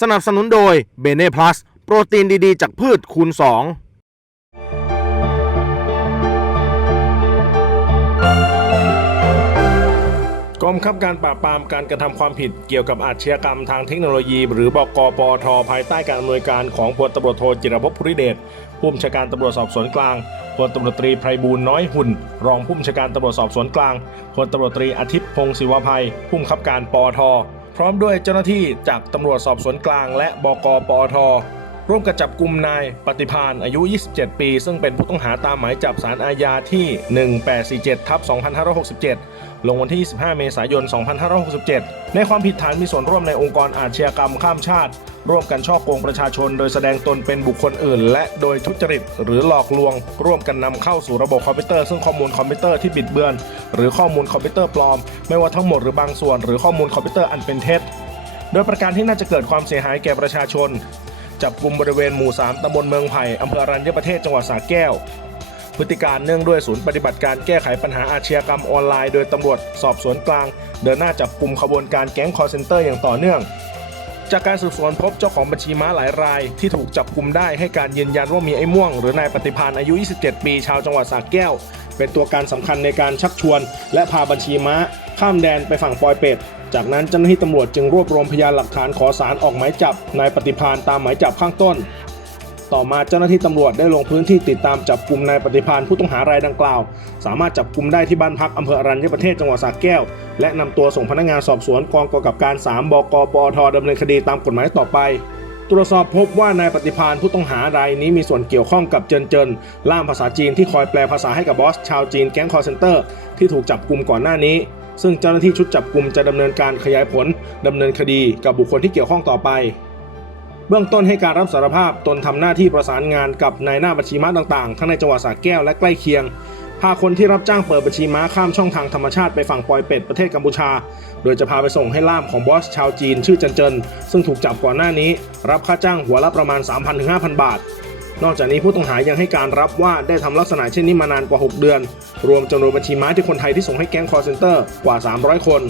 สนับสนุนโดยเบเน่พลัสโปรตีนดีๆ จากพืชคูณ 2กรมคับการปราบปรามการกระทำความผิดเกี่ยวกับอาชญากรรมทางเทคโนโลยี หรือบกปอทภายใต้การอำนวยการของพลตำรวจโทจิรพภูริเดชผู้บัญชาการตำรวจสอบสวนกลางพลตำรวจตรีไพบูลย์น้อยหุ่น รองผู้บัญชาการตำรวจสอบสวนกลางพลตำรวจตรีอาทิตย์พงศิวภัยผู้บังคับการปอท ร้อมด้วยเจ้าหน้าที่จากตำรวจสอบสวนกลางและบกปอท ร่วมกับจับกลุ่มนายปฏิพานอายุ 27 ปี ซึ่งเป็นผู้ต้องหาตามหมายจับสารอาญาที่ 1847ทับ2567 ลงวันที่ 25 เมษายน 2567 ในความผิดฐานมีส่วนร่วมในองค์กรอาชญากรรมข้ามชาติ ร่วมกันช่อโกงประชาชน โดยแสดงตนเป็นบุคคลอื่น และโดยทุจริต หรือหลอกลวง ร่วมกันนำเข้าสู่ระบบคอมพิวเตอร์ซึ่งข้อมูลคอมพิวเตอร์ที่บิดเบือน หรือข้อมูลคอมพิวเตอร์ปลอม ไม่ว่าทั้งหมดหรือบางส่วน หรือข้อมูลคอมพิวเตอร์อันเป็นเท็จโดยประการที่น่าจะเกิดความเสียหายแก่ประชาชน จับกลุ่มบริเวณหมู่ 3ตำบลเมืองไผ่อำเภอรัญญประเทศจังหวัดสระแก้ว พฤติการเนื่องด้วยศูนย์ปฏิบัติการแก้ไขปัญหาอาชญากรรมออนไลน์โดยตำรวจสอบสวนกลาง เดินหน้าจับกลุ่มขบวนการแก๊งคอร์เซนเตอร์อย่างต่อเนื่อง จากการสืบสวนพบเจ้าของบัญชีม้าหลายราย ที่ถูกจับกลุ่มได้ให้การยืนยันว่ามีไอ้ม่วง หรือนายปฏิพานอายุ 27 ปีชาวจังหวัดสระแก้ว เป็นตัวการสำคัญในการชักชวน และพาบัญชีม้าข้ามแดนไปฝั่งปอยเป็ด จากนั้นเจ้าหน้าที่ตำรวจจึงรวบรวมพยานหลักฐานขอสารออกหมายจับนายปฏิพานตามหมายจับข้างต้น ต่อมาเจ้าหน้าที่ตำรวจได้ลงพื้นที่ติดตามจับกลุ่มนายปฏิพานผู้ต้องหารายดังกล่าว สามารถจับกลุ่มได้ที่บ้านพักอำเภออรัญญประเทศจังหวัดสระแก้ว และนำตัวส่งพนักงานสอบสวนกองกำกับการ 3 บกปอทดำเนินคดีตามกฎหมายต่อไปตรวจสอบพบว่านายปฏิพานผู้ต้องหารายนี้มีส่วนเกี่ยวข้องกับเจินเจินล่ามภาษาจีนที่คอยแปลภาษาให้กับบอสชาวจีนแก๊งคอร์เซนเตอร์ที่ถูกจับกลุ่มก่อนหน้านี้ ซึ่งเจ้าหน้าที่ชุดจับกลุ่มจะดำเนินการขยายผลดำเนินคดีกับบุคคลที่เกี่ยวข้องต่อไป เบื้องต้นให้การรับสารภาพตนทำหน้าที่ประสานงานกับนายหน้าบัญชีม้าต่างๆ ทั้งในจังหวัดสระแก้วและใกล้เคียงพาคนที่รับจ้างเปิดบัญชีม้าข้ามช่องทางธรรมชาติไปฝั่งปอยเป็ดประเทศกัมพูชา โดยจะพาไปส่งให้ล่ามของบอสชาวจีนชื่อจันเจินซึ่งถูกจับก่อนหน้านี้ รับค่าจ้างหัวละประมาณ 3,000-5,000 บาท นอกจากนี้ผู้ต้องหายังให้การรับว่าได้ทำลักษณะเช่นนี้มานานกว่า 6 เดือน รวมจำนวนบัญชีม้าที่คนไทยที่ส่งให้แก๊งคอร์เซนเตอร์กว่า 300 คน